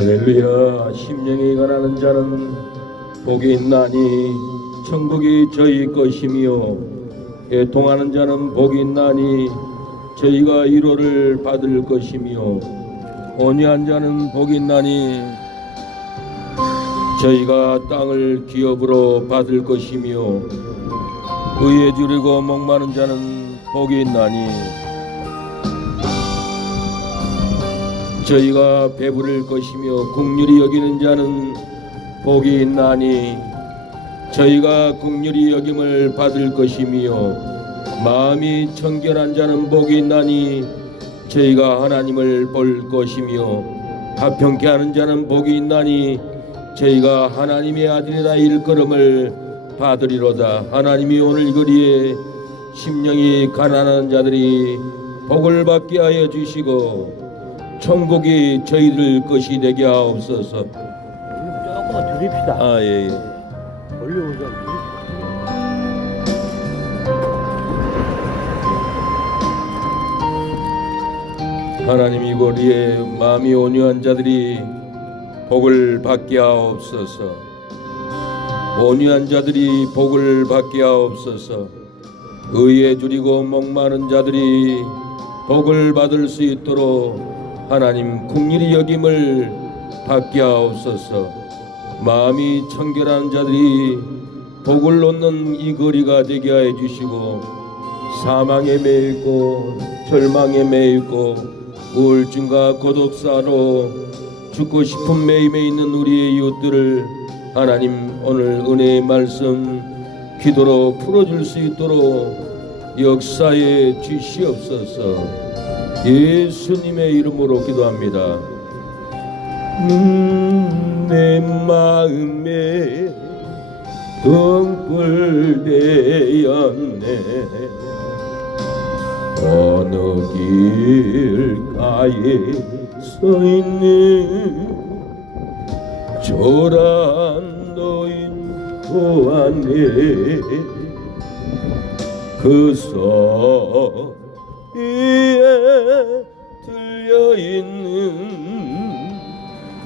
할렐루야. 심령이 가난한 자는 복이 있나니 천국이 저희 것이며 애통하는 자는 복이 있나니 저희가 위로를 받을 것이며 온유한 자는 복이 있나니 저희가 땅을 기업으로 받을 것이며 의에 주리고 목마른 자는 복이 있나니 저희가 배부를 것이며 긍휼히 여기는 자는 복이 있나니 저희가 긍휼히 여김을 받을 것이며 마음이 청결한 자는 복이 있나니 저희가 하나님을 볼 것이며 가평케 하는 자는 복이 있나니 저희가 하나님의 아들이라 일컬음을 받으리로다. 하나님이 오늘 이 거리에 심령이 가난한 자들이 복을 받게 하여 주시고 천국이 저희들 것이 되게 하옵소서. 조금만 줄입시다. 예. 올려오자. 하나님 이 거리에 마음이 온유한 자들이 복을 받게 하옵소서. 온유한 자들이 복을 받게 하옵소서. 의에 주리고 목마른 자들이 복을 받을 수 있도록 하나님 긍휼히 여김을 받게 하옵소서. 마음이 청결한 자들이 복을 얻는 이 거리가 되게 하여 주시고 사망에 매이고 절망에 매이고 우울증과 고독사로 죽고 싶은 매임에 있는 우리의 이웃들을 하나님 오늘 은혜의 말씀 기도로 풀어줄 수 있도록 역사에 주시옵소서. 예수님의 이름으로 기도합니다. 내 마음에 등불 되었네. 어느 길가에 서있는 조란 노인 보았네. 그 소리에 들려있는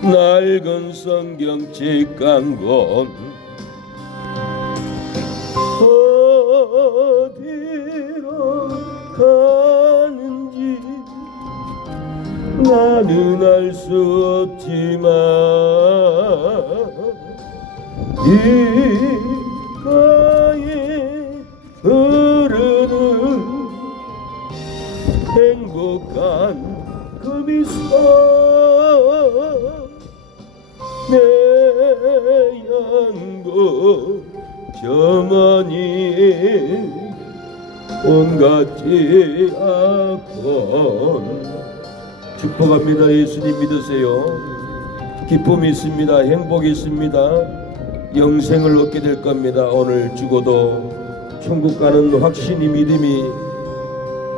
낡은 성경 책간건 어디로 가는지 나는 알 수 없지만 이가에 흐르는 행복한 그 미소 내 양보 저머니 온같이 아픈 축복합니다. 예수님 믿으세요. 기쁨이 있습니다. 행복이 있습니다. 영생을 얻게 될 겁니다. 오늘 죽어도 천국 가는 확신이 믿음이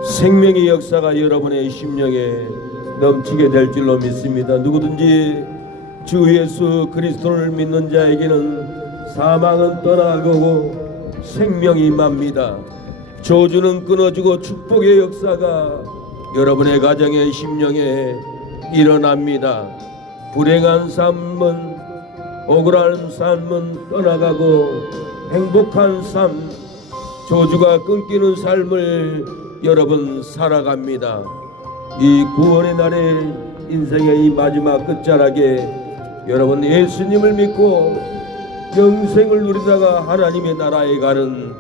생명의 역사가 여러분의 심령에 넘치게 될 줄로 믿습니다. 누구든지 주 예수 그리스도를 믿는 자에게는 사망은 떠나가고 생명이 맙니다. 저주는 끊어지고 축복의 역사가 여러분의 가정의 심령에 일어납니다. 불행한 삶은 억울한 삶은 떠나가고 행복한 삶 저주가 끊기는 삶을 여러분 살아갑니다. 이 구원의 날에 인생의 이 마지막 끝자락에 여러분 예수님을 믿고 영생을 누리다가 하나님의 나라에 가는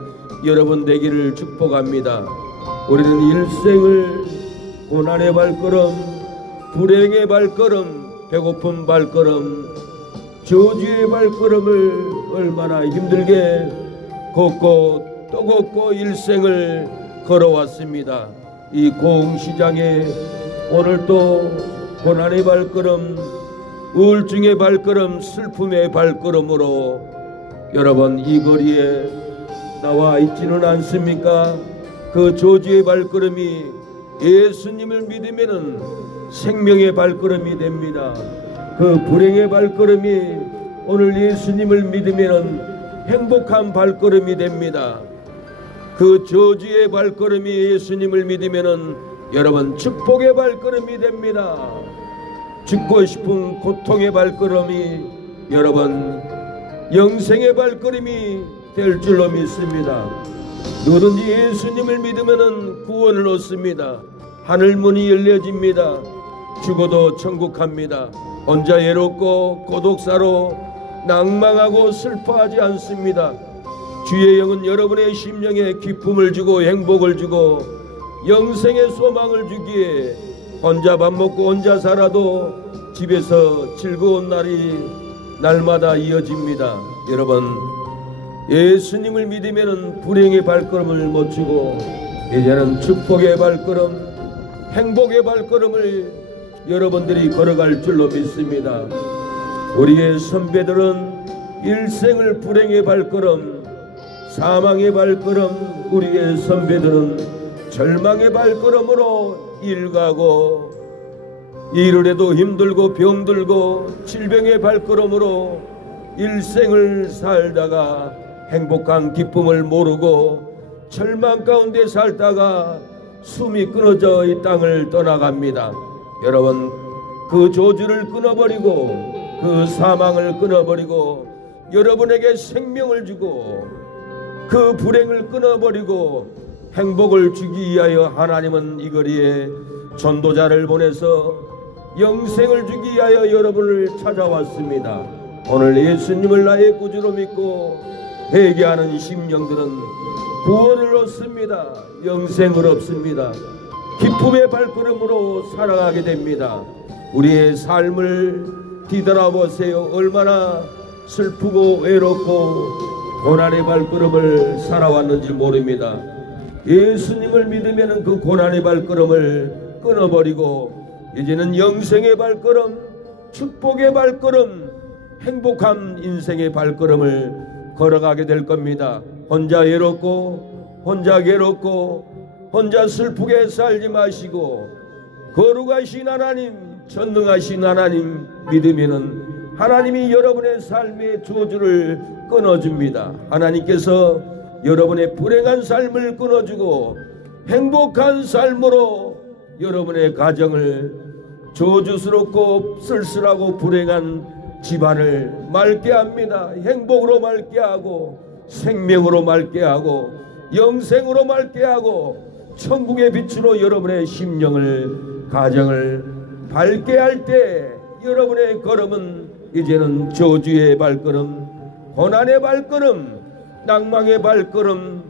여러분 되기를 축복합니다. 우리는 일생을 고난의 발걸음, 불행의 발걸음, 배고픈 발걸음, 저주의 발걸음을 얼마나 힘들게 걷고 또 걷고 일생을 걸어왔습니다. 이 고흥시장에 오늘 또 고난의 발걸음, 우울증의 발걸음, 슬픔의 발걸음으로 여러분 이 거리에 나와 있지는 않습니까? 그 저주의 발걸음이 예수님을 믿으면은 생명의 발걸음이 됩니다. 그 불행의 발걸음이 오늘 예수님을 믿으면은 행복한 발걸음이 됩니다. 그 저주의 발걸음이 예수님을 믿으면은 여러분 축복의 발걸음이 됩니다. 죽고 싶은 고통의 발걸음이 여러분 영생의 발걸음이 될 줄로 믿습니다. 누구든지 예수님을 믿으면 구원을 얻습니다. 하늘문이 열려집니다. 죽어도 천국 갑니다. 혼자 외롭고 고독사로 낭망하고 슬퍼하지 않습니다. 주의 영은 여러분의 심령에 기쁨을 주고 행복을 주고 영생의 소망을 주기에 혼자 밥 먹고 혼자 살아도 집에서 즐거운 날이 날마다 이어집니다. 여러분 예수님을 믿으면 불행의 발걸음을 못 주고 이제는 축복의 발걸음 행복의 발걸음을 여러분들이 걸어갈 줄로 믿습니다. 우리의 선배들은 일생을 불행의 발걸음 사망의 발걸음 우리의 선배들은 절망의 발걸음으로 일가고 일을 해도 힘들고 병들고 질병의 발걸음으로 일생을 살다가 행복한 기쁨을 모르고 절망 가운데 살다가 숨이 끊어져 이 땅을 떠나갑니다. 여러분 그 저주를 끊어버리고 그 사망을 끊어버리고 여러분에게 생명을 주고 그 불행을 끊어버리고 행복을 주기 위하여 하나님은 이 거리에 전도자를 보내서 영생을 주기 위하여 여러분을 찾아왔습니다. 오늘 예수님을 나의 구주로 믿고 회개하는 심령들은 구원을 얻습니다. 영생을 얻습니다. 기쁨의 발걸음으로 살아가게 됩니다. 우리의 삶을 뒤돌아보세요. 얼마나 슬프고 외롭고 고난의 발걸음을 살아왔는지 모릅니다. 예수님을 믿으면 그 고난의 발걸음을 끊어버리고 이제는 영생의 발걸음, 축복의 발걸음, 행복한 인생의 발걸음을 걸어가게 될 겁니다. 혼자 외롭고 혼자 괴롭고 혼자 슬프게 살지 마시고 거룩하신 하나님, 전능하신 하나님 믿으면은 하나님이 여러분의 삶의 저주를 끊어줍니다. 하나님께서 여러분의 불행한 삶을 끊어주고 행복한 삶으로 여러분의 가정을 저주스럽고 쓸쓸하고 불행한 집안을 맑게 합니다. 행복으로 맑게 하고 생명으로 맑게 하고 영생으로 맑게 하고 천국의 빛으로 여러분의 심령을 가정을 밝게 할 때 여러분의 걸음은 이제는 저주의 발걸음, 고난의 발걸음, 낭망의 발걸음,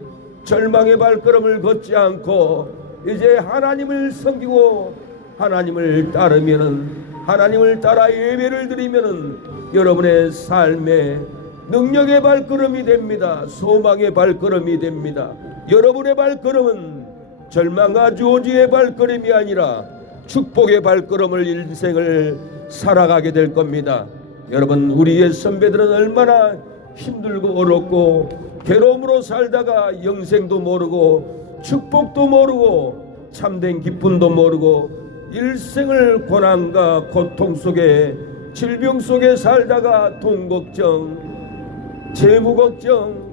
절망의 발걸음을 걷지 않고 이제 하나님을 섬기고 하나님을 따르면은 하나님을 따라 예배를 드리면은 여러분의 삶의 능력의 발걸음이 됩니다. 소망의 발걸음이 됩니다. 여러분의 발걸음은 절망과 저주의 발걸음이 아니라 축복의 발걸음을 인생을 살아가게 될 겁니다. 여러분 우리의 선배들은 얼마나 힘들고 어렵고 괴로움으로 살다가 영생도 모르고 축복도 모르고 참된 기쁨도 모르고 일생을 고난과 고통 속에 질병 속에 살다가 돈 걱정, 재무 걱정,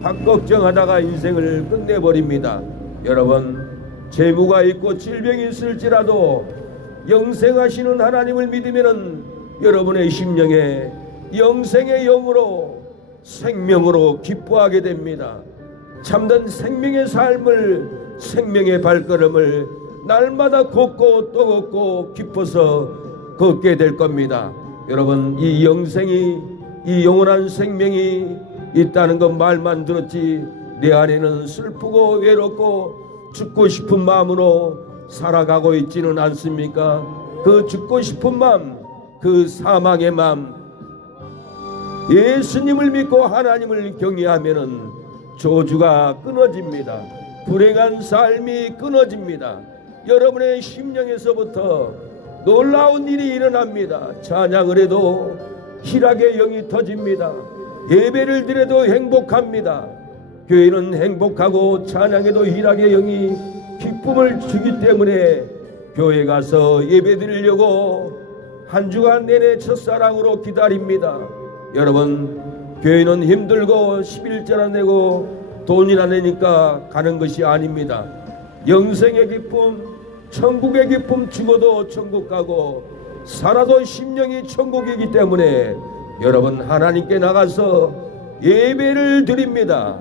밥 걱정하다가 인생을 끝내버립니다. 여러분 재무가 있고 질병이 있을지라도 영생하시는 하나님을 믿으면 여러분의 심령에 영생의 영으로 생명으로 기뻐하게 됩니다. 참된 생명의 삶을 생명의 발걸음을 날마다 걷고 또 걷고 기뻐서 걷게 될 겁니다. 여러분 이 영생이 이 영원한 생명이 있다는 것 말만 들었지 내 안에는 슬프고 외롭고 죽고 싶은 마음으로 살아가고 있지는 않습니까? 그 죽고 싶은 마음, 그 사망의 마음, 예수님을 믿고 하나님을 경외하면은 저주가 끊어집니다. 불행한 삶이 끊어집니다. 여러분의 심령에서부터 놀라운 일이 일어납니다. 찬양을 해도 희락의 영이 터집니다. 예배를 드려도 행복합니다. 교회는 행복하고 찬양에도 희락의 영이 기쁨을 주기 때문에 교회 가서 예배 드리려고 한 주간 내내 첫사랑으로 기다립니다. 여러분 교회는 힘들고 11조나 내고 돈이나 내니까 가는 것이 아닙니다. 영생의 기쁨, 천국의 기쁨, 죽어도 천국 가고 살아도 심령이 천국이기 때문에 여러분 하나님께 나가서 예배를 드립니다.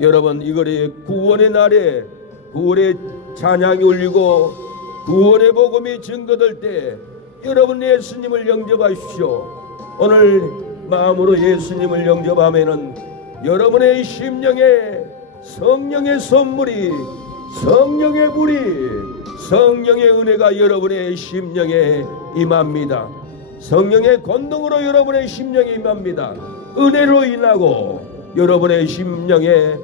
여러분 이거리 구원의 날에 구원의 찬양이 울리고 구원의 복음이 증거될 때 여러분 예수님을 영접하십시오. 오늘 마음으로 예수님을 영접하면은 여러분의 심령에 성령의 선물이, 성령의 불이, 성령의 은혜가 여러분의 심령에 임합니다. 성령의 권능으로 여러분의 심령에 임합니다. 은혜로 인하고 여러분의 심령에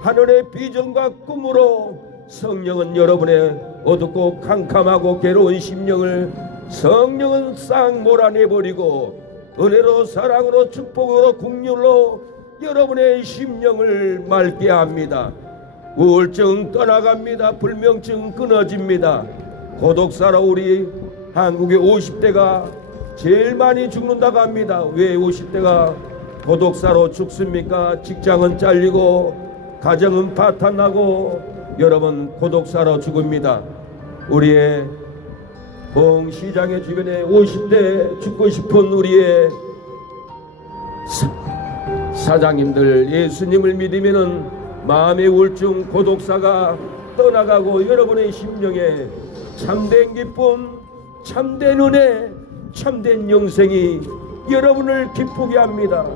하늘의 비전과 꿈으로 성령은 여러분의 어둡고 캄캄하고 괴로운 심령을 성령은 싹 몰아내버리고 은혜로 사랑으로 축복으로 긍휼로 여러분의 심령을 맑게 합니다. 우울증 떠나갑니다. 불면증 끊어집니다. 고독사로 우리 한국의 50대가 제일 많이 죽는다고 합니다. 왜 50대가 고독사로 죽습니까? 직장은 잘리고 가정은 파탄나고 여러분 고독사로 죽습니다. 우리의 봉시장의 주변에 50대 죽고 싶은 우리의 사장님들 예수님을 믿으면은 마음의 우울증 고독사가 떠나가고 여러분의 심령에 참된 기쁨, 참된 은혜, 참된 영생이 여러분을 기쁘게 합니다.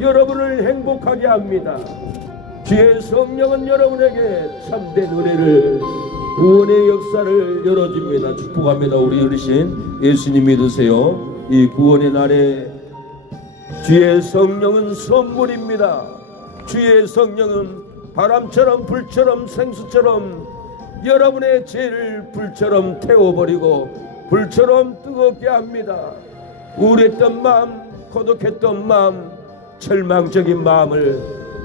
여러분을 행복하게 합니다. 주의 성령은 여러분에게 참된 은혜를, 구원의 역사를 열어줍니다. 축복합니다. 우리 어르신 예수님 믿으세요. 이 구원의 날에 주의 성령은 선물입니다. 주의 성령은 바람처럼 불처럼 생수처럼 여러분의 죄를 불처럼 태워버리고 불처럼 뜨겁게 합니다. 우울했던 마음, 고독했던 마음, 절망적인 마음을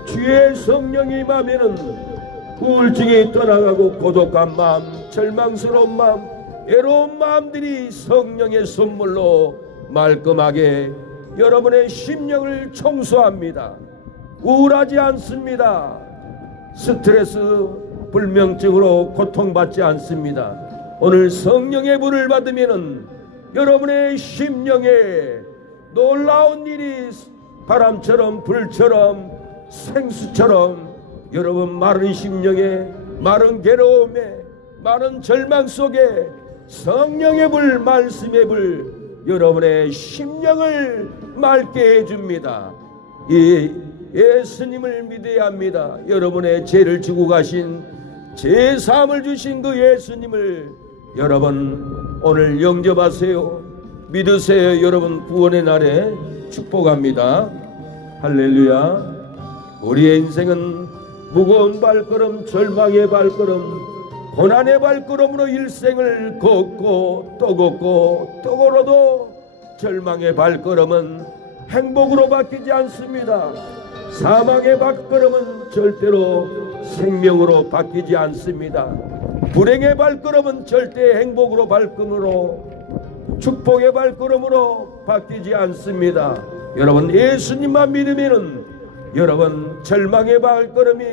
주의 성령이 임하면은 우울증이 떠나가고 고독한 마음, 절망스러운 마음, 외로운 마음들이 성령의 선물로 말끔하게 여러분의 심령을 청소합니다. 우울하지 않습니다. 스트레스, 불면증으로 고통받지 않습니다. 오늘 성령의 불을 받으면은 여러분의 심령에 놀라운 일이 바람처럼 불처럼 생수처럼 여러분 마른 심령에, 마른 괴로움에, 마른 절망 속에 성령의 불, 말씀의 불 여러분의 심령을 맑게 해줍니다. 이 예수님을 믿어야 합니다. 여러분의 죄를 지고 가신, 제사함을 주신 그 예수님을 여러분 오늘 영접하세요. 믿으세요. 여러분 구원의 날에 축복합니다. 할렐루야. 우리의 인생은 무거운 발걸음, 절망의 발걸음, 고난의 발걸음으로 일생을 걷고 또 걷고 또 걸어도 절망의 발걸음은 행복으로 바뀌지 않습니다. 사망의 발걸음은 절대로 생명으로 바뀌지 않습니다. 불행의 발걸음은 절대 행복으로 발걸음으로, 축복의 발걸음으로 바뀌지 않습니다. 여러분 예수님만 믿으면은 여러분 절망의 발걸음이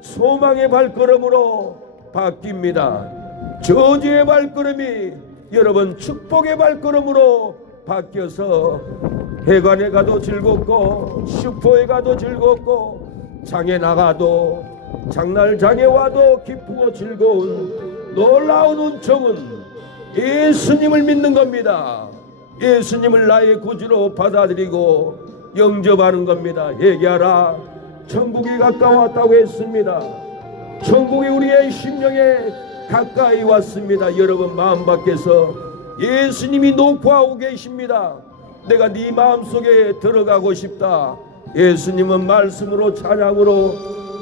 소망의 발걸음으로 바뀝니다. 저주의 발걸음이 여러분 축복의 발걸음으로 바뀌어서 해관에 가도 즐겁고 슈퍼에 가도 즐겁고 장에 나가도 장날장에 와도 기쁘고 즐거운 놀라운 은총은 예수님을 믿는 겁니다. 예수님을 나의 구주로 받아들이고 영접하는 겁니다. 얘기하라. 천국이 가까웠다고 했습니다. 천국이 우리의 심령에 가까이 왔습니다. 여러분 마음 밖에서 예수님이 노포하고 계십니다. 내가 네 마음속에 들어가고 싶다. 예수님은 말씀으로 찬양으로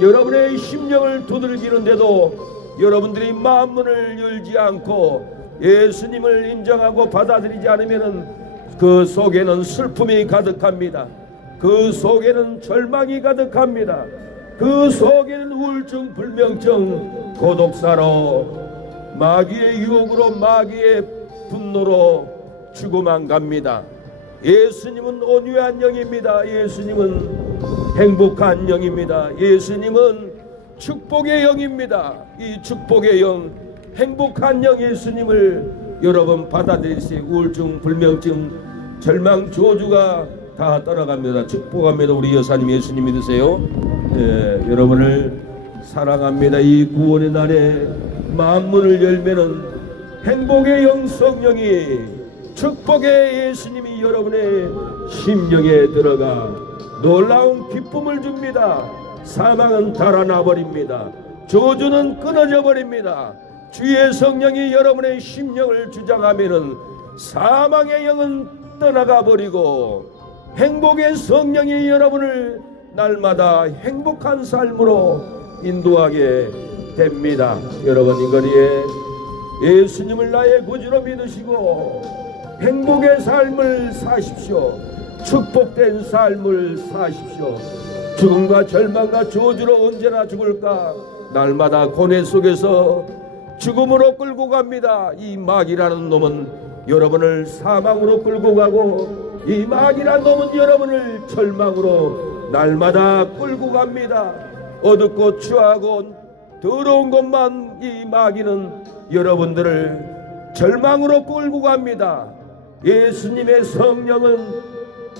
여러분의 심령을 두들기는데도 여러분들이 마음문을 열지 않고 예수님을 인정하고 받아들이지 않으면 그 속에는 슬픔이 가득합니다. 그 속에는 절망이 가득합니다. 그 속에는 우울증, 불면증, 고독사로 마귀의 유혹으로 마귀의 분노로 죽어만 갑니다. 예수님은 온유한 영입니다. 예수님은 행복한 영입니다. 예수님은 축복의 영입니다. 이 축복의 영, 행복한 영 예수님을 여러분 받아들이세요. 우울증, 불면증, 절망, 저주가 다 떠나갑니다. 축복합니다. 우리 여사님 예수님 믿으세요. 여러분을 사랑합니다. 이 구원의 날에 만문을 열면은 행복의 영 성령이, 축복의 예수님이 여러분의 심령에 들어가 놀라운 기쁨을 줍니다. 사망은 달아나 버립니다. 저주는 끊어져 버립니다. 주의 성령이 여러분의 심령을 주장하면은 사망의 영은 떠나가 버리고 행복의 성령이 여러분을 날마다 행복한 삶으로 인도하게 됩니다. 여러분 이 거리에 예수님을 나의 구주로 믿으시고 행복의 삶을 사십시오. 축복된 삶을 사십시오. 죽음과 절망과 저주로 언제나 죽을까, 날마다 고뇌 속에서 죽음으로 끌고 갑니다. 이 마귀라는 놈은 여러분을 사망으로 끌고 가고, 이 마귀라는 놈은 여러분을 절망으로 날마다 끌고 갑니다. 어둡고 추하고 더러운 것만 이 마귀는 여러분들을 절망으로 끌고 갑니다. 예수님의 성령은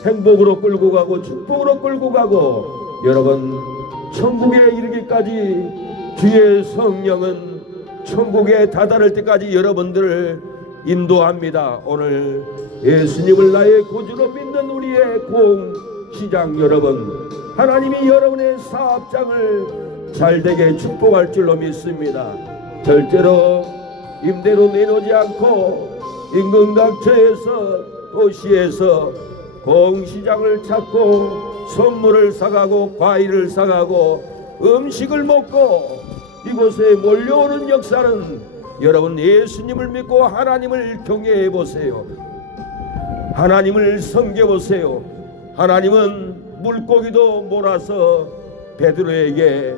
행복으로 끌고 가고 축복으로 끌고 가고, 여러분 천국에 이르기까지 주의 성령은 천국에 다다를 때까지 여러분들을 인도합니다. 오늘 예수님을 나의 구주로 믿는 우리의 공시장 여러분, 하나님이 여러분의 사업장을 잘되게 축복할 줄로 믿습니다. 절대로 임대로 내놓지 않고 인근 각처에서 도시에서 공시장을 찾고 선물을 사가고 과일을 사가고 음식을 먹고 이곳에 몰려오는 역사는, 여러분 예수님을 믿고 하나님을 경외해 보세요. 하나님을 섬겨 보세요. 하나님은 물고기도 몰아서 베드로에게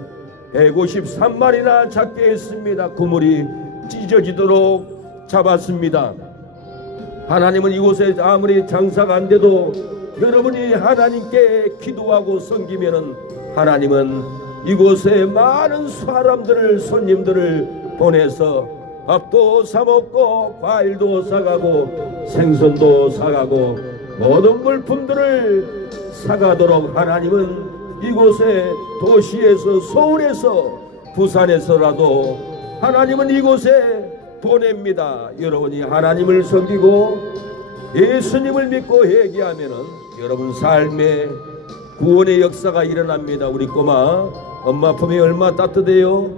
153마리나 잡게 했습니다. 그물이 찢어지도록 잡았습니다. 하나님은 이곳에 아무리 장사가 안 돼도 여러분이 하나님께 기도하고 섬기면은 하나님은 이곳에 많은 사람들을, 손님들을 보내서 밥도 사 먹고 과일도 사가고 생선도 사가고 모든 물품들을 사가도록 하나님은 이곳에 도시에서, 서울에서, 부산에서라도 하나님은 이곳에 보냅니다. 여러분이 하나님을 섬기고 예수님을 믿고 회개하면은 여러분 삶에 구원의 역사가 일어납니다. 우리 꼬마 엄마 품이 얼마 따뜻해요?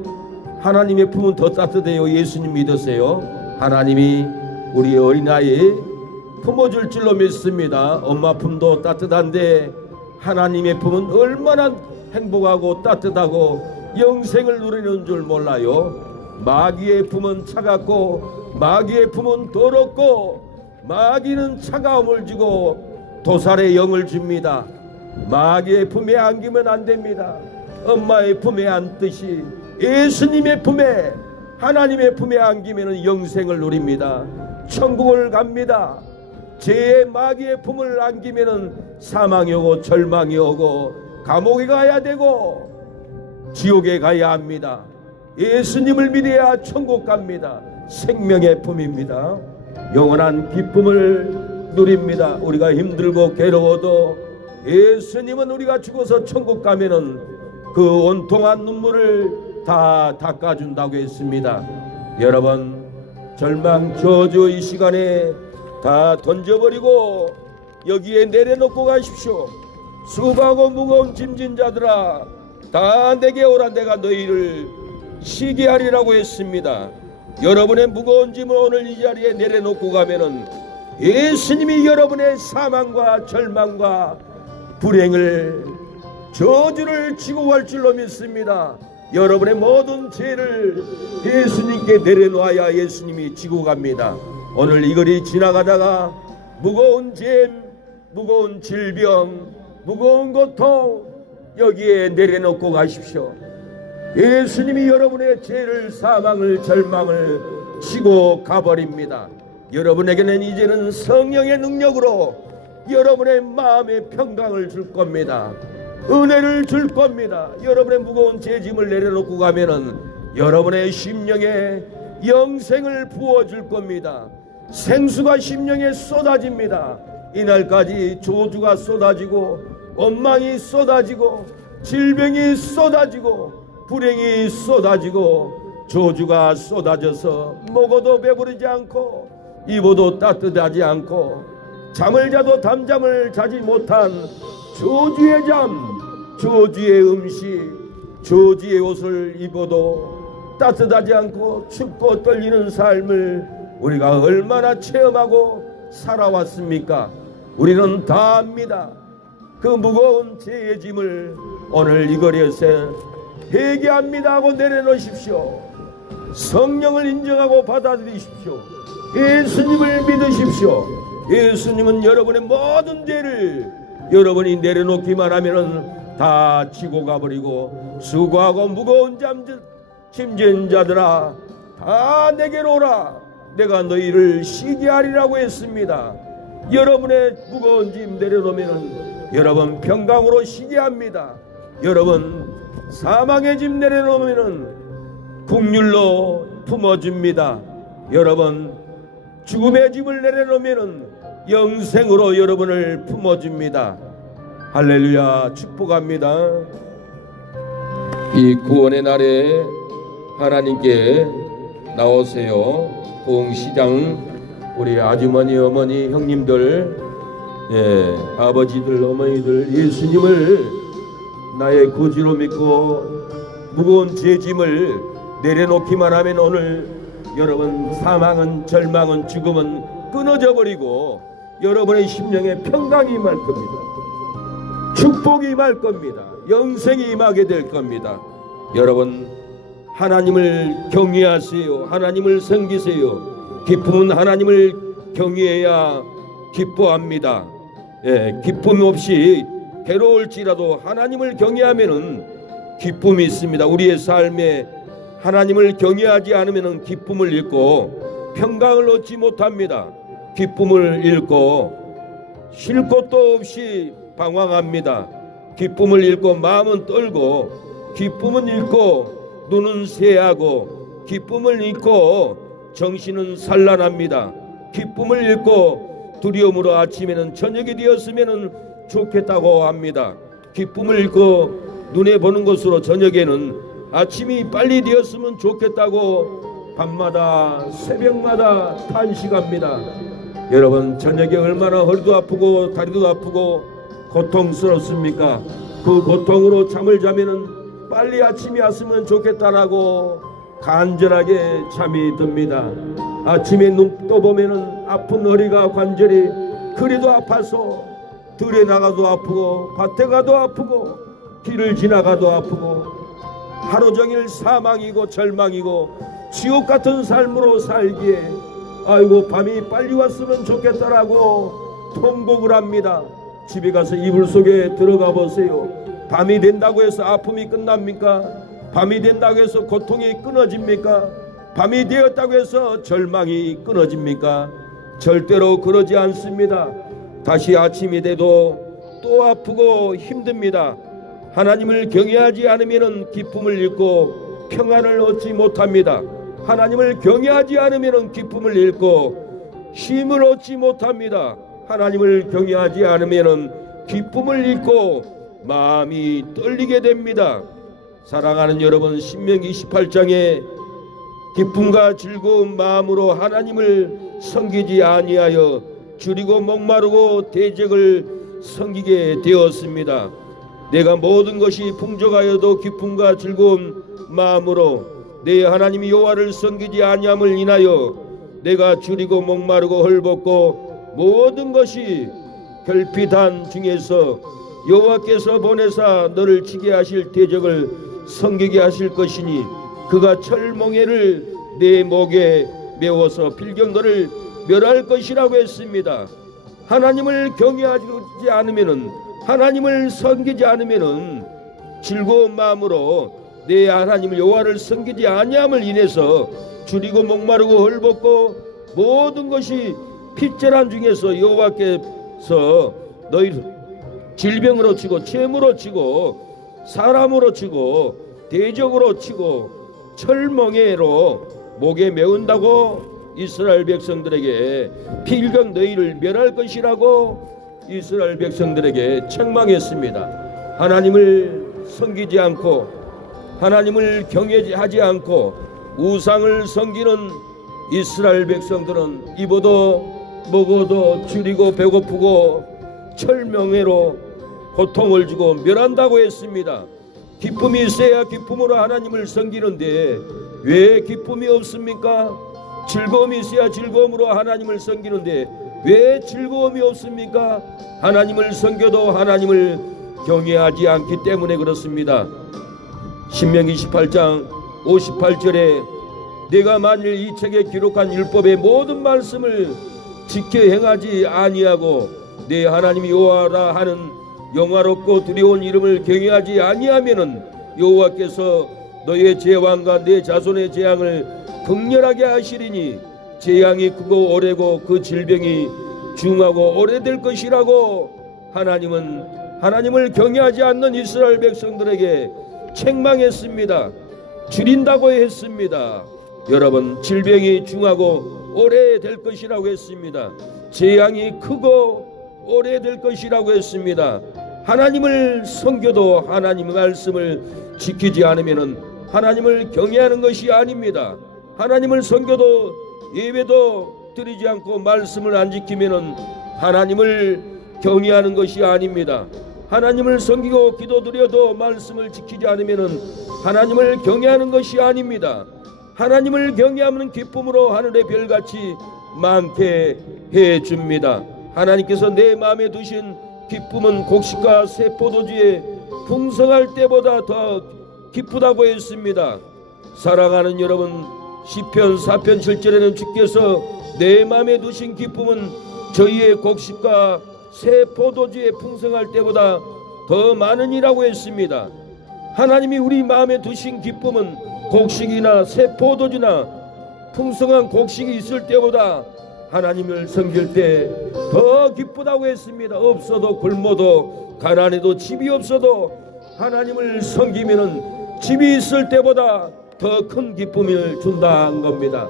하나님의 품은 더 따뜻해요. 예수님 믿으세요. 하나님이 우리 어린아이 품어줄 줄로 믿습니다. 엄마 품도 따뜻한데 하나님의 품은 얼마나 행복하고 따뜻하고 영생을 누리는 줄 몰라요. 마귀의 품은 차갑고 마귀의 품은 더럽고, 마귀는 차가움을 주고 도살의 영을 줍니다. 마귀의 품에 안기면 안 됩니다. 엄마의 품에 안듯이 예수님의 품에, 하나님의 품에 안기면 영생을 누립니다. 천국을 갑니다. 죄의 마귀의 품을 안기면 사망이 오고 절망이 오고 감옥에 가야 되고 지옥에 가야 합니다. 예수님을 믿어야 천국 갑니다. 생명의 품입니다. 영원한 기쁨을 누립니다. 우리가 힘들고 괴로워도 예수님은 우리가 죽어서 천국 가면은 그 온통한 눈물을 다 닦아준다고 했습니다. 여러분 절망, 저주 이 시간에 다 던져버리고 여기에 내려놓고 가십시오. 수고하고 무거운 짐진 자들아, 다 내게 오라. 내가 너희를 쉬게 하리라고 했습니다. 여러분의 무거운 짐을 오늘 이 자리에 내려놓고 가면은 예수님이 여러분의 사망과 절망과 불행을, 저주를 지고 갈 줄로 믿습니다. 여러분의 모든 죄를 예수님께 내려놓아야 예수님이 지고 갑니다. 오늘 이 거리 지나가다가 무거운 짐, 무거운 질병, 무거운 고통 여기에 내려놓고 가십시오. 예수님이 여러분의 죄를, 사망을, 절망을 지고 가버립니다. 여러분에게는 이제는 성령의 능력으로 여러분의 마음의 평강을 줄 겁니다. 은혜를 줄 겁니다. 여러분의 무거운 죄짐을 내려놓고 가면은 여러분의 심령에 영생을 부어줄 겁니다. 생수가 심령에 쏟아집니다. 이날까지 저주가 쏟아지고 원망이 쏟아지고 질병이 쏟아지고 불행이 쏟아지고 저주가 쏟아져서 먹어도 배부르지 않고 입어도 따뜻하지 않고 잠을 자도 담잠을 자지 못한 저주의 잠, 저주의 음식, 저주의 옷을 입어도 따뜻하지 않고 춥고 떨리는 삶을 우리가 얼마나 체험하고 살아왔습니까? 우리는 다 압니다. 그 무거운 죄의 짐을 오늘 이 거리에서 회개합니다 하고 내려놓으십시오. 성령을 인정하고 받아들이십시오. 예수님을 믿으십시오. 예수님은 여러분의 모든 죄를 여러분이 내려놓기만 하면은 다 지고 가버리고 수고하고 무거운 짐진 자들아 다 내게로 오라 내가 너희를 쉬게 하리라고 했습니다. 여러분의 무거운 짐 내려놓으면 여러분 평강으로 쉬게 합니다. 여러분 사망의 짐 내려놓으면 긍휼로 품어줍니다. 여러분 죽음의 짐을 내려놓으면 영생으로 여러분을 품어줍니다. 할렐루야. 축복합니다. 이 구원의 날에 하나님께 나오세요. 부흥시장 우리 아주머니 어머니 형님들 아버지들 어머니들 예수님을 나의 구주로 믿고 무거운 죄짐을 내려놓기만 하면 오늘 여러분 사망은 절망은 죽음은 끊어져 버리고 여러분의 심령에 평강이 임할 겁니다. 축복이 임할 겁니다. 영생이 임하게 될 겁니다. 여러분 하나님을 경외하세요. 하나님을 섬기세요. 기쁨은 하나님을 경외해야 기뻐합니다. 기쁨 없이 괴로울지라도 하나님을 경외하면은 기쁨이 있습니다. 우리의 삶에 하나님을 경외하지 않으면은 기쁨을 잃고 평강을 얻지 못합니다. 기쁨을 잃고 쉴 곳도 없이 방황합니다. 기쁨을 잃고 마음은 떨고 기쁨은 잃고 눈은 새하고 기쁨을 잃고 정신은 산란합니다. 기쁨을 잃고 두려움으로 아침에는 저녁이 되었으면 좋겠다고 합니다. 기쁨을 잃고 눈에 보는 것으로 저녁에는 아침이 빨리 되었으면 좋겠다고 밤마다 새벽마다 탄식합니다. 여러분 저녁에 얼마나 허리도 아프고 다리도 아프고 고통스럽습니까? 그 고통으로 잠을 자면은 빨리 아침이 왔으면 좋겠다라고 간절하게 잠이 듭니다. 아침에 눈 떠보면은 아픈 허리가 관절이 그리도 아파서 들에 나가도 아프고 밭에 가도 아프고 길을 지나가도 아프고 하루 종일 사망이고 절망이고 지옥 같은 삶으로 살기에 아이고 밤이 빨리 왔으면 좋겠다라고 통곡을 합니다. 집에 가서 이불 속에 들어가 보세요. 밤이 된다고 해서 아픔이 끝납니까? 밤이 된다고 해서 고통이 끊어집니까? 밤이 되었다고 해서 절망이 끊어집니까? 절대로 그러지 않습니다. 다시 아침이 돼도 또 아프고 힘듭니다. 하나님을 경외하지 않으면 기쁨을 잃고 평안을 얻지 못합니다. 하나님을 경외하지 않으면 기쁨을 잃고 쉼을 얻지 못합니다. 하나님을 경외하지 않으면 기쁨을 잃고 마음이 떨리게 됩니다. 사랑하는 여러분, 신명기 28장에 기쁨과 즐거운 마음으로 하나님을 섬기지 아니하여 줄이고 목마르고 대적을 섬기게 되었습니다. 내가 모든 것이 풍족하여도 기쁨과 즐거운 마음으로 내 하나님 여호와를 섬기지 아니함을 인하여 내가 줄이고 목마르고 헐벗고 모든 것이 결핍한 중에서 여호와께서 보내사 너를 치게 하실 대적을 섬기게 하실 것이니 그가 철몽해를 내 목에 메워서 필경 너를 멸할 것이라고 했습니다. 하나님을 경외하지 않으면은 하나님을 섬기지 않으면은 즐거운 마음으로 내 하나님 여호와를 섬기지 아니함을 인해서 줄이고 목마르고 헐벗고 모든 것이 핏절한 중에서 여호와께서 너희를 질병으로 치고 채무로 치고 사람으로 치고 대적으로 치고 철멍에로 목에 메운다고 이스라엘 백성들에게 필경 너희를 멸할 것이라고 이스라엘 백성들에게 책망했습니다. 하나님을 섬기지 않고 하나님을 경외하지 않고 우상을 섬기는 이스라엘 백성들은 입어도 먹어도 줄이고 배고프고 철명회로 고통을 주고 멸한다고 했습니다. 기쁨이 있어야 기쁨으로 하나님을 섬기는데 왜 기쁨이 없습니까? 즐거움이 있어야 즐거움으로 하나님을 섬기는데 왜 즐거움이 없습니까? 하나님을 섬겨도 하나님을 경외하지 않기 때문에 그렇습니다. 신명기 18장 58절에 내가 만일 이 책에 기록한 율법의 모든 말씀을 지켜 행하지 아니하고 내 하나님 여호와라 하는 영화롭고 두려운 이름을 경외하지 아니하면은 여호와께서 너의 재앙과 내 자손의 재앙을 극렬하게 하시리니 재앙이 크고 오래고 그 질병이 중하고 오래될 것이라고 하나님을 경외하지 않는 이스라엘 백성들에게 책망했습니다. 줄인다고 했습니다. 여러분, 질병이 중하고 오래될 것이라고 했습니다. 재앙이 크고 오래될 것이라고 했습니다. 하나님을 섬겨도 하나님의 말씀을 지키지 않으면 하나님을 경외하는 것이 아닙니다. 하나님을 섬겨도 예배도 드리지 않고 말씀을 안 지키면 하나님을 경외하는 것이 아닙니다. 하나님을 섬기고 기도드려도 말씀을 지키지 않으면 하나님을 경외하는 것이 아닙니다. 하나님을 경외하는 기쁨으로 하늘의 별같이 많게 해줍니다. 하나님께서 내 마음에 두신 기쁨은 곡식과 새 포도주에 풍성할 때보다 더 기쁘다고 했습니다. 사랑하는 여러분, 시편 4편 7절에는 주께서 내 마음에 두신 기쁨은 저희의 곡식과 새 포도주에 풍성할 때보다 더 많으니라고 했습니다. 하나님이 우리 마음에 두신 기쁨은 곡식이나 새 포도주나 풍성한 곡식이 있을 때보다 하나님을 섬길 때 더 기쁘다고 했습니다. 없어도 굶어도 가난해도 집이 없어도 하나님을 섬기면은 집이 있을 때보다 더 큰 기쁨을 준다는 겁니다.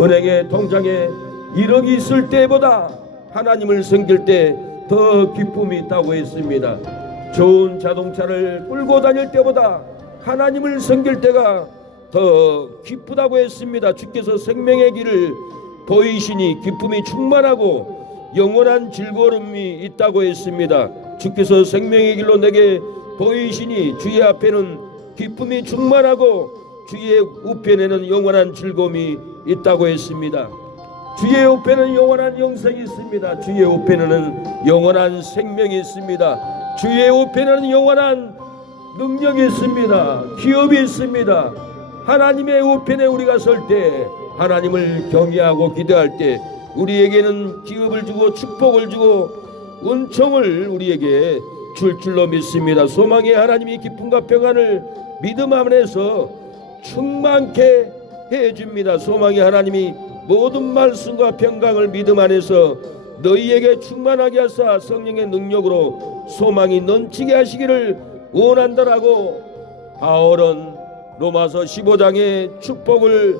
은행에 통장에 1억이 있을 때보다 하나님을 섬길 때 더 기쁨이 있다고 했습니다. 좋은 자동차를 끌고 다닐 때보다 하나님을 섬길 때가 더 기쁘다고 했습니다. 주께서 생명의 길을 보이시니 기쁨이 충만하고 영원한 즐거움이 있다고 했습니다. 주께서 생명의 길로 내게 보이시니 주의 앞에는 기쁨이 충만하고 주의 우편에는 영원한 즐거움이 있다고 했습니다. 주의 우편에는 영원한 영생이 있습니다. 주의 우편에는 영원한 생명이 있습니다. 주의 우편에는 영원한 능력이 있습니다. 기업이 있습니다. 하나님의 우편에 우리가 설 때 하나님을 경외하고 기도할 때 우리에게는 기업을 주고 축복을 주고 은총을 우리에게 줄 줄로 믿습니다. 소망의 하나님이 기쁨과 평안을 믿음 안에서 충만케 해줍니다. 소망의 하나님이 모든 말씀과 평강을 믿음 안에서 너희에게 충만하게 하사 성령의 능력으로 소망이 넘치게 하시기를 원한다라고 바울은 로마서 15장의 축복을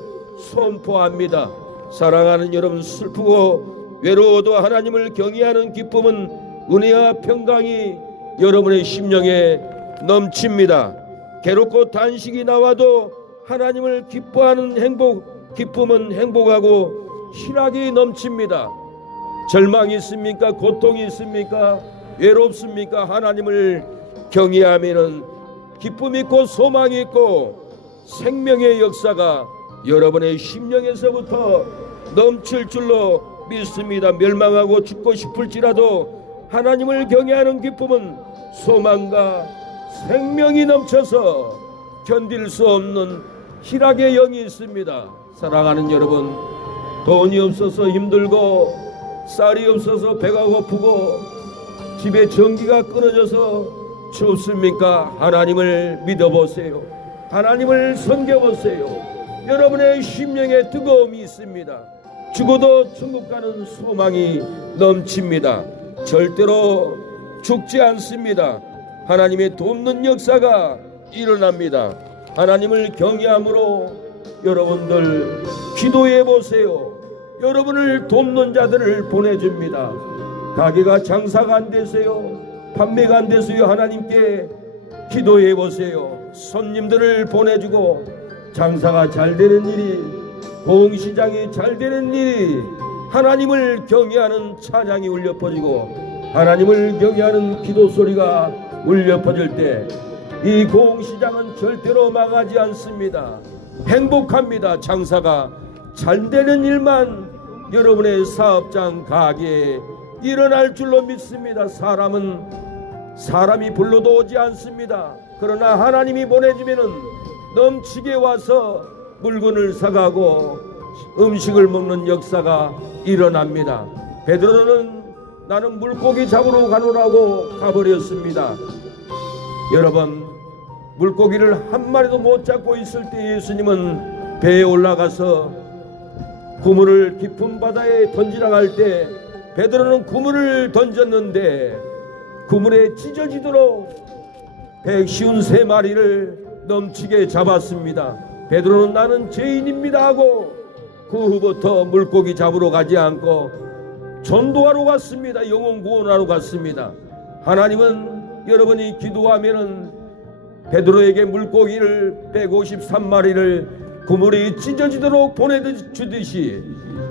선포합니다. 사랑하는 여러분, 슬프고 외로워도 하나님을 경외하는 기쁨은 은혜와 평강이 여러분의 심령에 넘칩니다. 괴롭고 단식이 나와도 하나님을 기뻐하는 기쁨은 행복하고 희락이 넘칩니다. 절망이 있습니까? 고통이 있습니까? 외롭습니까? 하나님을 경외하면은 기쁨이 있고 소망이 있고 생명의 역사가 여러분의 심령에서부터 넘칠 줄로 믿습니다. 멸망하고 죽고 싶을지라도 하나님을 경외하는 기쁨은 소망과 생명이 넘쳐서 견딜 수 없는 희락의 영이 있습니다. 사랑하는 여러분, 돈이 없어서 힘들고 쌀이 없어서 배가 고프고 집에 전기가 끊어져서 춥습니까? 하나님을 믿어보세요. 하나님을 섬겨보세요. 여러분의 심령에 뜨거움이 있습니다. 죽어도 천국 가는 소망이 넘칩니다. 절대로 죽지 않습니다. 하나님의 돕는 역사가 일어납니다. 하나님을 경외함으로 여러분들 기도해 보세요. 여러분을 돕는 자들을 보내줍니다. 가게가 장사가 안 되세요? 판매가 안 되세요? 하나님께 기도해 보세요. 손님들을 보내주고 장사가 잘 되는 일이, 공시장이 잘 되는 일이, 하나님을 경외하는 찬양이 울려 퍼지고 하나님을 경외하는 기도 소리가 울려 퍼질 때 이 공시장은 절대로 망하지 않습니다. 행복합니다. 장사가 잘 되는 일만 여러분의 사업장, 가게에 일어날 줄로 믿습니다. 사람이 불러도 오지 않습니다. 그러나 하나님이 보내주면은 넘치게 와서 물건을 사가고 음식을 먹는 역사가 일어납니다. 베드로는 나는 물고기 잡으러 가노라고 가버렸습니다. 여러분, 물고기를 한 마리도 못 잡고 있을 때 예수님은 배에 올라가서 그물을 깊은 바다에 던지러 갈 때 베드로는 그물을 던졌는데 그물에 찢어지도록 153마리를 넘치게 잡았습니다. 베드로는 나는 죄인입니다 하고 그 후부터 물고기 잡으러 가지 않고 전도하러 갔습니다. 영혼 구원하러 갔습니다. 하나님은 여러분이 기도하면은 베드로에게 물고기를 153마리를 그물이 찢어지도록 보내주듯이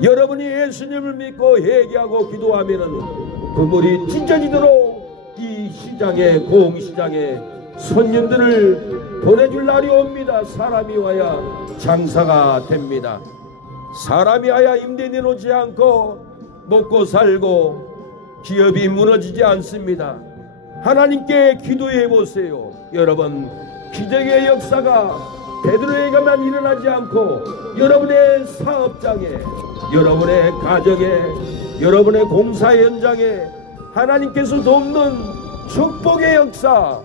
여러분이 예수님을 믿고 회개하고 기도하면은 그물이 찢어지도록 이 시장에, 공시장에 손님들을 보내줄 날이 옵니다. 사람이 와야 장사가 됩니다. 사람이 와야 임대 내놓지 않고 먹고 살고 기업이 무너지지 않습니다. 하나님께 기도해 보세요. 여러분, 기적의 역사가 베드로에게만 일어나지 않고 여러분의 사업장에, 여러분의 가정에, 여러분의 공사 현장에 하나님께서 돕는 축복의 역사,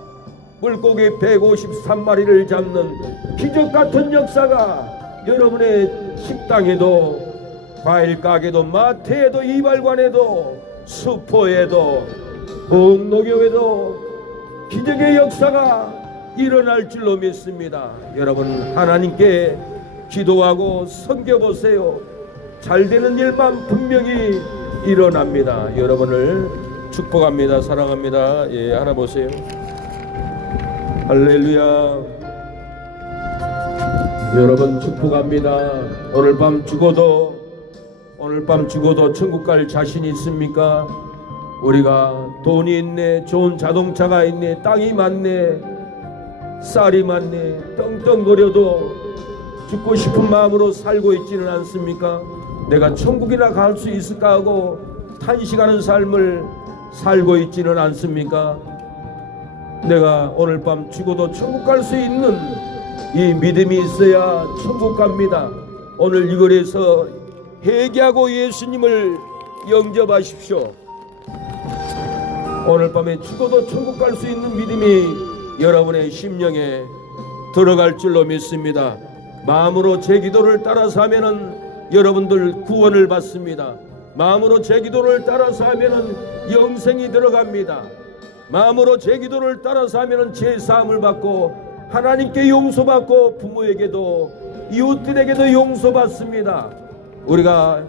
물고기 153마리를 잡는 기적 같은 역사가 여러분의 식당에도, 과일 가게도, 마트에도, 이발관에도, 수포에도, 공농교에도 기적의 역사가 일어날 줄로 믿습니다. 여러분, 하나님께 기도하고 섬겨보세요. 잘 되는 일만 분명히 일어납니다. 여러분을 축복합니다. 사랑합니다. 예, 하나 보세요. 할렐루야. 여러분 축복합니다. 오늘 밤 죽어도 천국 갈 자신 있습니까? 우리가 돈이 있네, 좋은 자동차가 있네, 땅이 많네, 쌀이 많네, 떵떵거려도 죽고 싶은 마음으로 살고 있지는 않습니까? 내가 천국이나 갈 수 있을까 하고 탄식하는 삶을 살고 있지는 않습니까? 내가 오늘 밤 죽어도 천국 갈 수 있는 이 믿음이 있어야 천국 갑니다. 오늘 이 거리에서 회개하고 예수님을 영접하십시오. 오늘 밤에 죽어도 천국 갈 수 있는 믿음이 여러분의 심령에 들어갈 줄로 믿습니다. 마음으로 제 기도를 따라서 하면은 여러분들 구원을 받습니다. 마음으로 제 기도를 따라서 하면은 영생이 들어갑니다. 마음으로 제 기도를 따라서 하면은 제 사함을 받고 하나님께 용서받고 부모에게도 이웃들에게도 용서받습니다. 우리가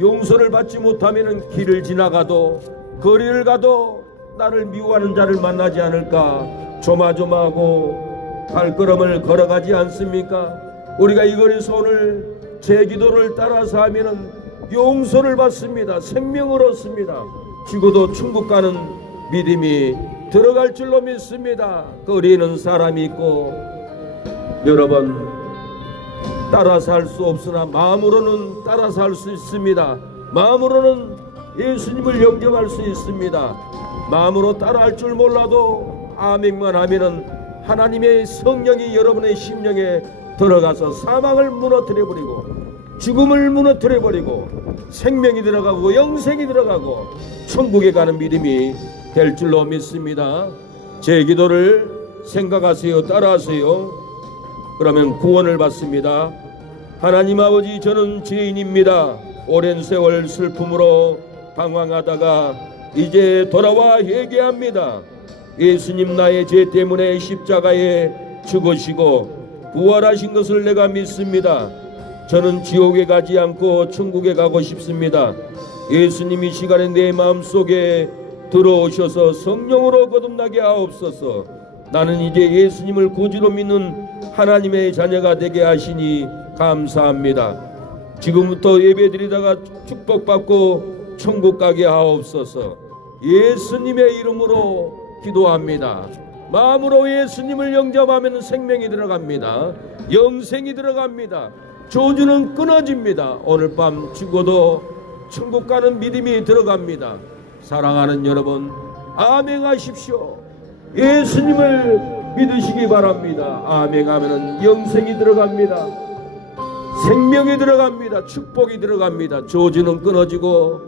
용서를 받지 못하면은 길을 지나가도 거리를 가도 나를 미워하는 자를 만나지 않을까 조마조마하고 발걸음을 걸어가지 않습니까? 우리가 이 거리에서 오늘 제 기도를 따라서 하면은 용서를 받습니다. 생명을 얻습니다. 죽어도 천국 가는 믿음이 들어갈 줄로 믿습니다. 거리에는 사람이 있고 여러분 따라서 할 수 없으나 마음으로는 따라서 할 수 있습니다. 마음으로는 예수님을 영접할 수 있습니다. 마음으로 따라할 줄 몰라도 아멘만 하면은 하나님의 성령이 여러분의 심령에 들어가서 사망을 무너뜨려버리고 죽음을 무너뜨려버리고 생명이 들어가고 영생이 들어가고 천국에 가는 믿음이 될 줄로 믿습니다. 제 기도를 생각하세요. 따라하세요. 그러면 구원을 받습니다. 하나님 아버지, 저는 죄인입니다. 오랜 세월 슬픔으로 방황하다가 이제 돌아와 회개합니다. 예수님 나의 죄 때문에 십자가에 죽으시고 부활하신 것을 내가 믿습니다. 저는 지옥에 가지 않고 천국에 가고 싶습니다. 예수님이 이 시간에 내 마음속에 들어오셔서 성령으로 거듭나게 하옵소서. 나는 이제 예수님을 고지로 믿는 하나님의 자녀가 되게 하시니 감사합니다. 지금부터 예배드리다가 축복받고 천국 가게 하옵소서. 예수님의 이름으로 기도합니다. 마음으로 예수님을 영접하면 생명이 들어갑니다. 영생이 들어갑니다. 저주는 끊어집니다. 오늘 밤 죽어도 천국 가는 믿음이 들어갑니다. 사랑하는 여러분, 아멘하십시오. 예수님을 믿으시기 바랍니다. 아멘하면 영생이 들어갑니다. 생명이 들어갑니다. 축복이 들어갑니다. 저주는 끊어지고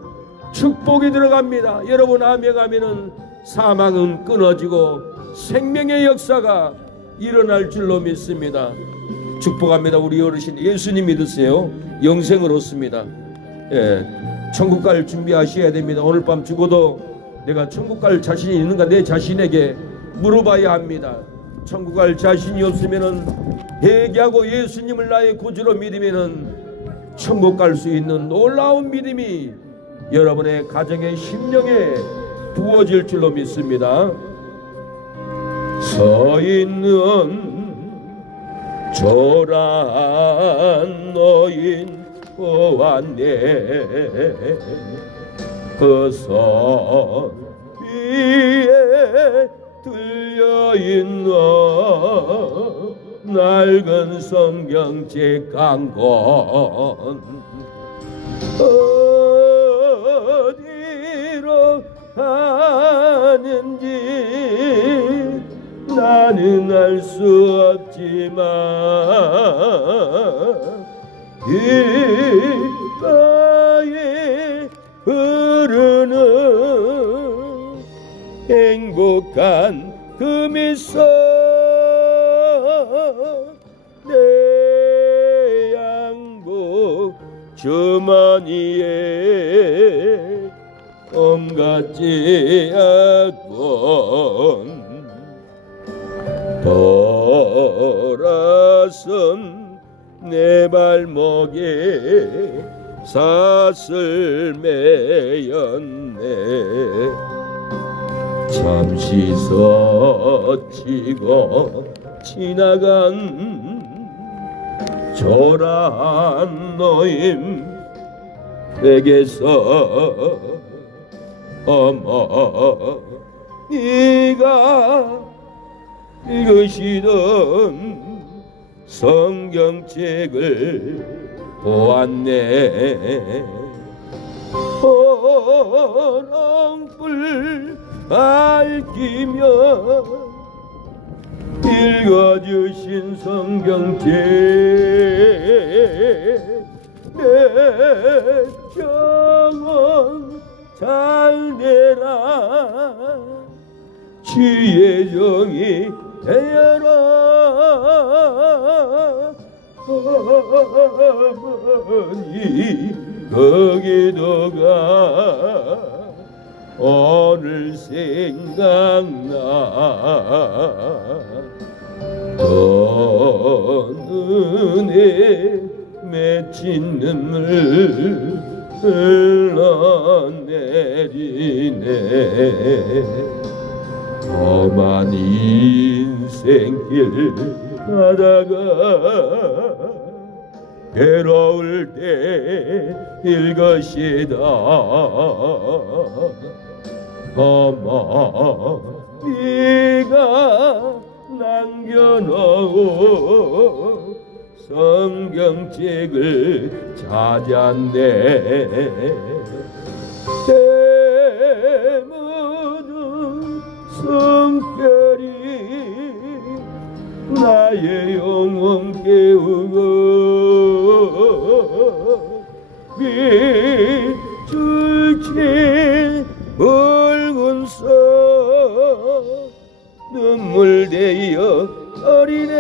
축복이 들어갑니다. 여러분 아멘하면 사망은 끊어지고 생명의 역사가 일어날 줄로 믿습니다. 축복합니다. 우리 어르신 예수님 믿으세요. 영생을 얻습니다. 천국 갈 준비하셔야 됩니다. 오늘 밤 죽어도 내가 천국 갈 자신이 있는가 내 자신에게 물어봐야 합니다. 천국 갈 자신이 없으면은 회개하고 예수님을 나의 구주로 믿으면은 천국 갈 수 있는 놀라운 믿음이 여러분의 가정의 심령에 부어질 줄로 믿습니다. 서 있는 조란 노인 보았네. 그 손 위에 들려있는 낡은 성경책 한 권. 어디로 가는지 나는 알 수 없지만 길가에 흐르는 행복한 그 미소 내 양복 주머니에 옴같지 않곤 돌아선 내 발목에 사슬 매였네. 잠시 스치고 지나간 조란 노임 댁에서 어머 네가 읽으시던 성경책을 보았네. 호롱불 밝히며 읽어주신 성경책 내 영혼 잘 되라 주의 종이 되어라. 어머니 거기도가 오늘 생각나. 또 눈에 맺힌 눈물 흘러내리네. 험한 인생길 가다가 괴로울 때일 것이다. 어머 네가 남겨놓은 성경책을 찾았네. 내 묻은 성별이 나의 영혼 깨우고 비줄지 붉은 소 눈물 대여 어리네.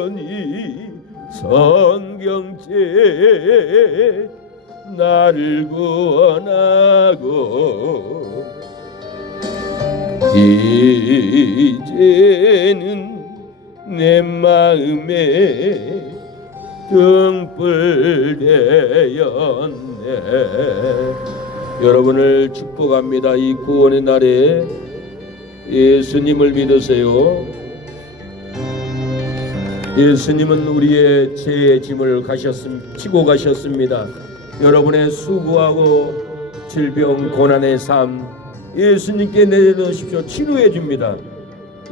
어머니 성경책 나를 구원하고 이제는 내 마음에 등불 되었네. 여러분을 축복합니다. 이 구원의 날에 예수님을 믿으세요. 예수님은 우리의 죄의 짐을 지고 가셨습니다. 여러분의 수고하고 질병 고난의 삶 예수님께 내려놓으십시오. 치료해 줍니다.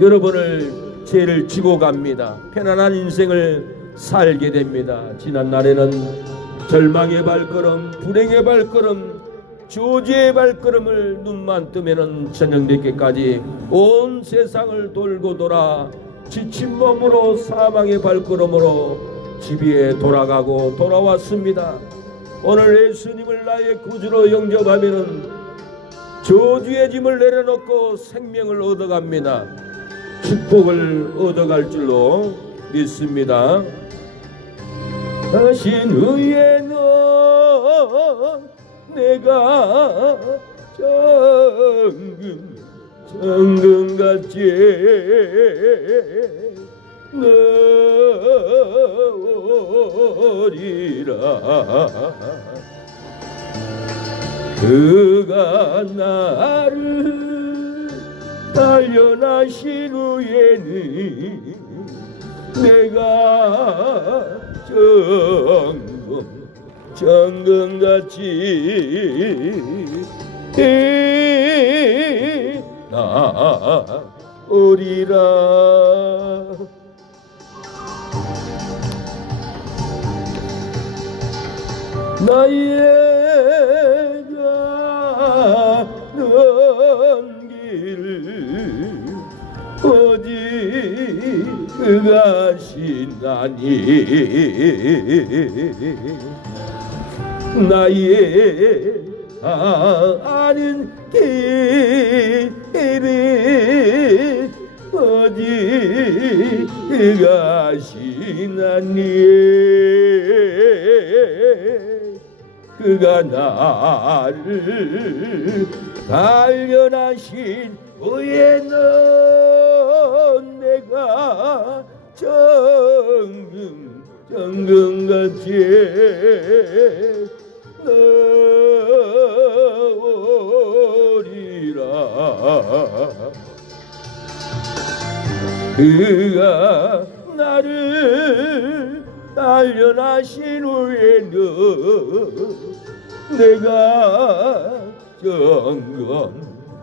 여러분을 죄를 지고 갑니다. 편안한 인생을 살게 됩니다. 지난 날에는 절망의 발걸음, 불행의 발걸음, 저주의 발걸음을 눈만 뜨면은 저녁 늦게까지 온 세상을 돌고 돌아 지친 몸으로 사망의 발걸음으로 집 위에 돌아가고 돌아왔습니다. 오늘 예수님을 나의 구주로 영접하면은 저주의 짐을 내려놓고 생명을 얻어갑니다. 축복을 얻어갈 줄로 믿습니다. 당신 위에는 내가 정금같이 넣으리라. 그가 나를 단련하신 후에는 내가 정금같이 나오리라. 나의 가는 길 오직 그가 신나니 나의 아는 길이 오직 그가 신나니 그가 나를 단련하신 후에는 내가 정금같이 나오리라. 그가 나를 단련하신 후에는 내가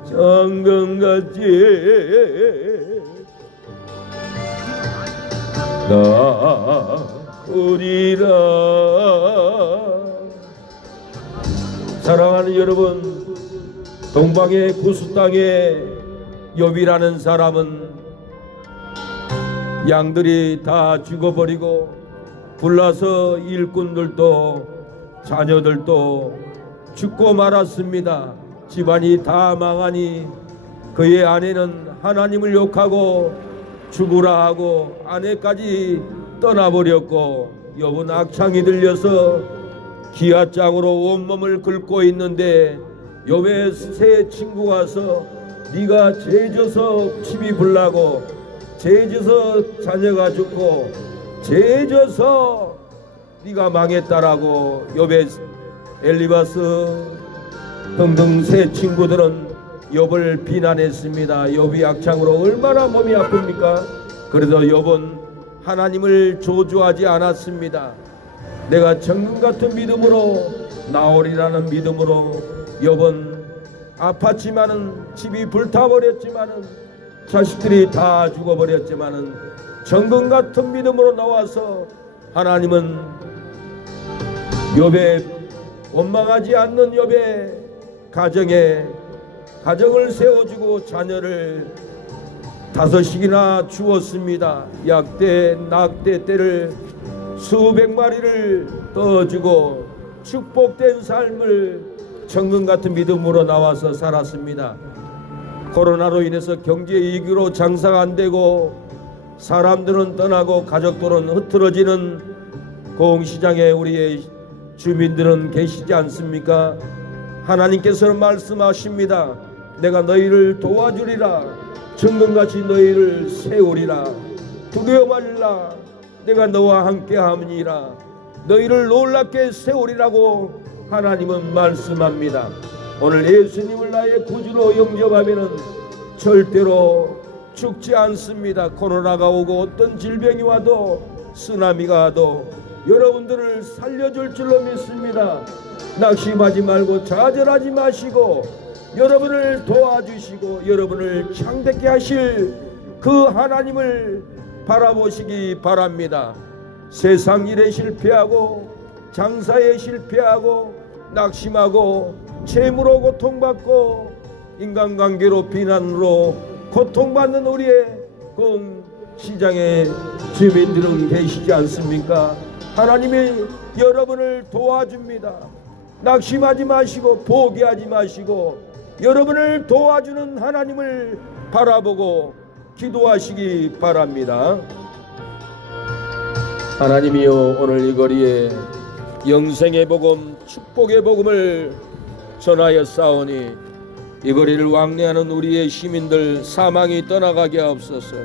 정금같이 나오리라. 사랑하는 여러분, 동방의 구수 땅에 욥이라는 사람은 양들이 다 죽어버리고 불나서 일꾼들도 자녀들도 죽고 말았습니다. 집안이 다 망하니 그의 아내는 하나님을 욕하고 죽으라 하고 아내까지 떠나버렸고 욥은 악창이 들려서 기아장으로 온몸을 긁고 있는데 욥의 세 친구가 와서 네가 죄져서 집이 불나고 죄져서 자녀가 죽고 죄져서 네가 망했다라고 욥의 엘리바스 등등 세 친구들은 욥을 비난했습니다. 욥이 악창으로 얼마나 몸이 아픕니까? 그래서 욥은 하나님을 저주하지 않았습니다. 내가 정금같은 믿음으로 나오리라는 믿음으로 욥은 아팠지만은 집이 불타버렸지만은 자식들이 다 죽어버렸지만은 정금같은 믿음으로 나와서 하나님은 욥의 원망하지 않는 욥의 가정을 세워주고 자녀를 5씩이나 주었습니다. 약대 낙대 떼를 수백 마리를 떠주고 축복된 삶을 정금같은 믿음으로 나와서 살았습니다. 코로나로 인해서 경제 위기로 장사가 안 되고 사람들은 떠나고 가족들은 흐트러지는 공시장에 우리의 주민들은 계시지 않습니까? 하나님께서는 두려워 말라. 내가 너와 함께 함이니라. 너희를 놀랍게 세우리라고 하나님은 말씀합니다. 오늘 예수님을 나의 구주로 영접하면은 절대로 죽지 않습니다. 코로나가 오고 어떤 질병이 와도 쓰나미가 와도 여러분들을 살려줄 줄로 믿습니다. 낙심하지 말고 좌절하지 마시고 여러분을 도와주시고 여러분을 창대케 하실 그 하나님을 바라보시기 바랍니다. 세상 일에 실패하고 장사에 실패하고 낙심하고 채무로 고통받고 인간관계로 비난으로 고통받는 우리의 시장의 주민들은 계시지 않습니까? 하나님이 여러분을 도와줍니다. 낙심하지 마시고 포기하지 마시고 여러분을 도와주는 하나님을 바라보고 기도하시기 바랍니다. 하나님이여, 오늘 이 거리에 영생의 복음, 축복의 복음을 전하여 싸우니 이 거리를 왕래하는 우리의 시민들 사망이 떠나가게 하옵소서.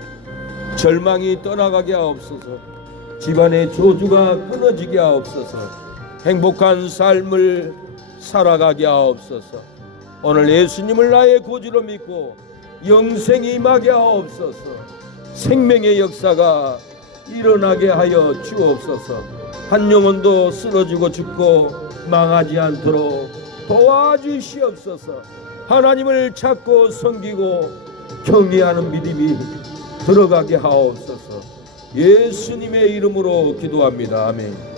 절망이 떠나가게 하옵소서. 집안의 저주가 끊어지게 하옵소서. 행복한 삶을 살아가게 하옵소서. 오늘 예수님을 나의 구주로 믿고 영생이 임하게 하옵소서. 생명의 역사가 일어나게 하여 주옵소서. 한 영혼도 쓰러지고 죽고 망하지 않도록 도와주시옵소서. 하나님을 찾고 섬기고 경외하는 믿음이 들어가게 하옵소서. 예수님의 이름으로 기도합니다. 아멘.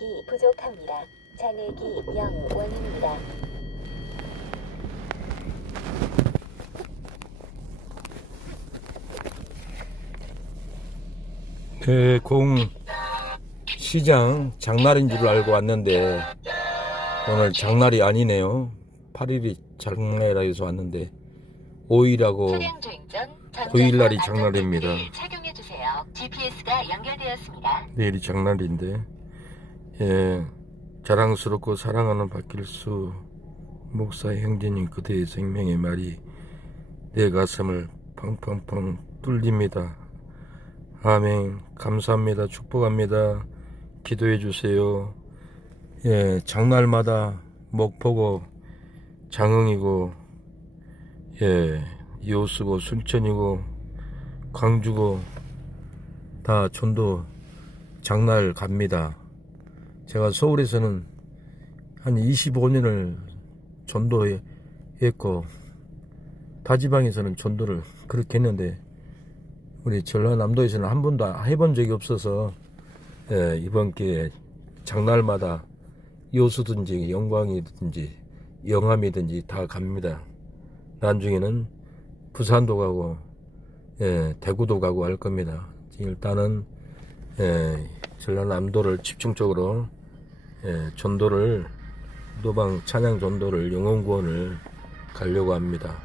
잔액이 부족합니다. 잔액이 0원입니다. 공 시장 장날인 줄 알고 왔는데 오늘 장날이 아니네요. 8일이 장날이라 해서 왔는데 5일하고 9일날이 장날입니다. 착용해 주세요. GPS가 연결되었습니다. 내일이 장날인데, 예, 자랑스럽고 사랑하는 박길수 목사의 형제님 그대의 생명의 말이 내 가슴을 펑펑펑 뚫립니다. 아멘. 감사합니다. 축복합니다. 기도해 주세요. 예, 장날마다 목포고 장흥이고, 예, 여수고 순천이고 광주고 다 전도 장날 갑니다. 제가 서울에서는 한 25년을 전도했고 다지방에서는 전도를 그렇게 했는데 우리 전라남도에서는 한 번도 해본 적이 없어서, 예, 이번 기회에 장날마다 여수든지 영광이든지 영암이든지 다 갑니다. 나중에는 부산도 가고, 예, 대구도 가고 할 겁니다. 일단은, 예, 전라남도를 집중적으로, 예, 전도를 노방 찬양 전도를 영혼구원을 가려고 합니다.